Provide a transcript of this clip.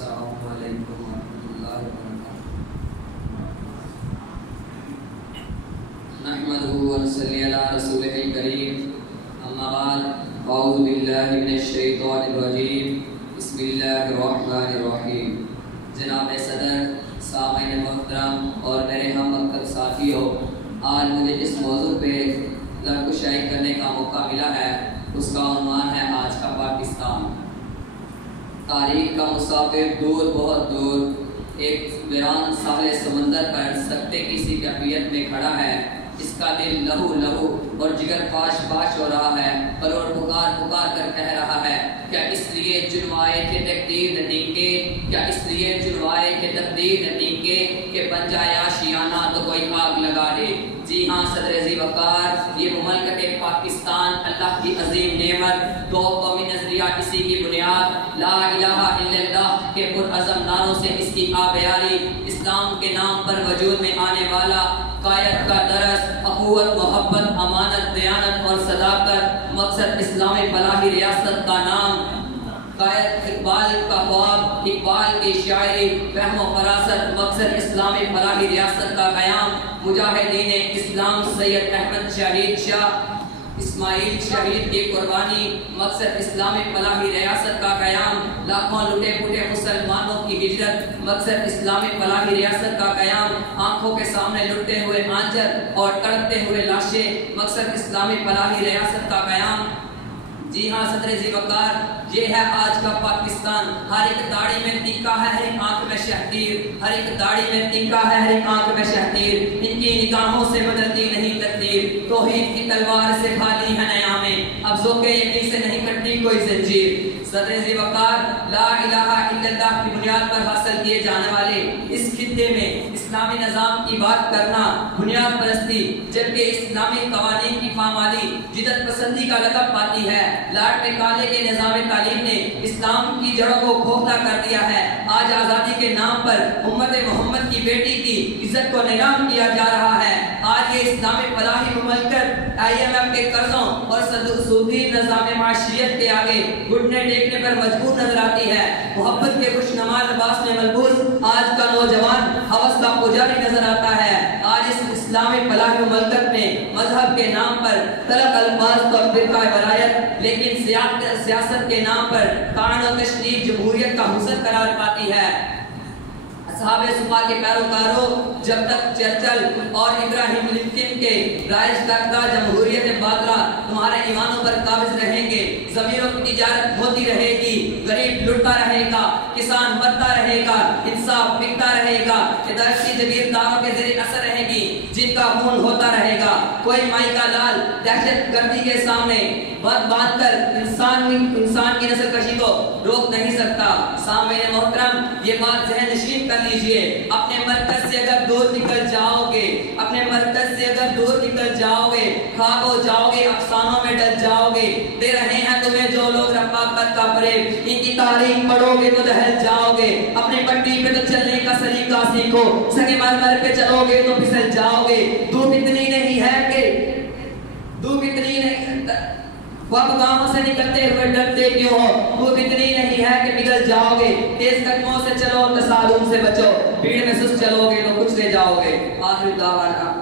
السلام علیکم ورحمۃ اللہ وبرکاتہ۔ نحمدہ ونصلی علی رسولہ الکریم، اما بعد، اعوذ باللہ من الشیطان الرجیم، بسم اللہ الرحمن الرحیم۔ جناب صدر، سامعین محترم اور میرے ہم مکتب ساتھیوں، آج مجھے جس موضوع پہ لفظ کشائی کرنے کا موقع ملا ہے اس کا عنوان ہے آج کا پاکستان۔ تاریخ کا مسافر دور بہت دور ایک ویران ساحل سمندر پر سکتے کی سی کیفیت میں کھڑا ہے۔ اس کا دل لہو لہو اور جگر پاش پاش ہو رہا ہے اور پکار پکار کر کہہ رہا ہے، کیا اس لیے چنوائے کہ تقدیر نہیں کے، کیا اس لیے چنوائے کہ تقدیر نہیں کے کہ بن جائے آشیانہ تو کوئی آگ لگا دے۔ جی ہاں صدر ذی وقار، یہ مملکت پاکستان اللہ کی عظیم نعمت، دو قومی نظریہ اسی کی بنیاد، لا الہ الا اللہ کے پرعزم نعروں سے اس کی آبیاری، اسلام کے نام پر وجود میں آنے والا قائد کا درس، اخوت محبت امانت دیانت اور صداقت، مقصد اسلامی فلاحی ریاست کا نام، قائد اقبال کا خواب، اقبال کی شاعری، فہم و فراست، مقصد اسلامی فلاحی ریاست کا قیام، مجاہدین اسلام سید احمد شہید شاہ اسماعیل شہید کی قربانی، مقصد اسلامی فلاحی ریاست کا قیام، لاکھوں لٹے پھوٹے مسلمانوں کی ہجرت، مقصد اسلامی فلاحی ریاست کا قیام، آنکھوں کے سامنے لٹتے ہوئے آنچر اور تڑپتے ہوئے لاشیں، مقصد اسلامی فلاحی ریاست کا قیام۔ جی ہاں صدر ذی وقار، یہ ہے آج کا پاکستان۔ ہر ایک داڑھی میں تنکا ہے، ہر ایک آنکھ میں شہتیر، ہر ایک داڑھی میں تنکا ہے، ہر ایک آنکھ میں شہتیر، ان کی نگاہوں سے بدلتی نہیں تقدیر، توحید کی تلوار سے کھاتی ہے نیامیں، اب ذوق یقین سے نہیں کٹتی کوئی زنجیر۔ صدر ذی وقار، لا الہ الا اللہ کی بنیاد پر حاصل کیے جانے والے اس خطے میں اسلامی نظام کی بات کرنا بنیاد پرستی، جبکہ اسلامی قوانین کی پامالی جدت پسندی کا لقب پاتی ہے۔ لاٹ میں کالے کے نظام تعلیم نے اسلام کی جڑوں کو کھوکھلا کر دیا ہے۔ آج آزادی کے نام پر امت محمد کی بیٹی کی عزت کو نیلام کیا جا رہا ہے۔ آج یہ اسلامی فلاحی مملکت IMF کے قرضوں اور سودی نظام معاشیت کے آگے گھٹنے ٹیکنے پر مجبور نظر آتی ہے۔ محبت کے خوش نما لباس میں ملبوس آج کا نوجوان ہوس کا پجاری نظر آتا ہے۔ آج اس اسلامی فلاحی مملکت میں مذہب کے نام پر تلخ الفاظ تو فرقہ ولایت، لیکن سیاست کے نام پر طعن و تشدید جمہوریت کا حسن قرار پاتی ہے۔ اصحاب صفا کے پیروکاروں، جب تک چرچل اور ابراہیم لنکن کے رائج کردہ جمہوریت باطلہ تمہارے ایمانوں پر قابض رہیں گے، ضمیروں کی تجارت ہوتی رہے گی، غریب لٹتا رہے گا، کسان مرتا رہے گا، انصاف بکتا رہے گا، ادارتی جگیرداروں کے زیر اثر رہے گی جن کا خون ہوتا رہے گا۔ کوئی مائی کا لال دہشت گردی کے سامنے باندھ کر انسان کی نسل کشی کو روک نہیں سکتا۔ سامعین محترم، یہ بات ذہن نشین کر لیجئے، اپنے مرکز سے اگر دور نکل جاؤ گے، اپنے مرکز سے اگر دور نکل جاؤ گے، خاک ہو جاؤ گے، افسانوں میں ڈل جاؤ گے۔ دے رہے ہیں تمہیں جو لوگ رفاقت کا فریب، ان کی تاریخ پڑھو گے تو دہل جاؤ گے۔ اپنے پٹی پہ تو چلنے کا سلیقہ سیکھو، سنگ مرمر پہ چلو گے تو پھسل جاؤ گے۔ دھوپ اتنی نہیں ہے کہ خواب گاہوں سے نکلتے ہوئے ڈرتے کیوں ہو، دھوپ اتنی نہیں ہے کہ پگھل جاؤ گے۔ تیز قدموں سے چلو تصادم سے بچو، بھیڑ میں سست چلو گے تو کچھ لے جاؤ گے۔ آخر دعوانا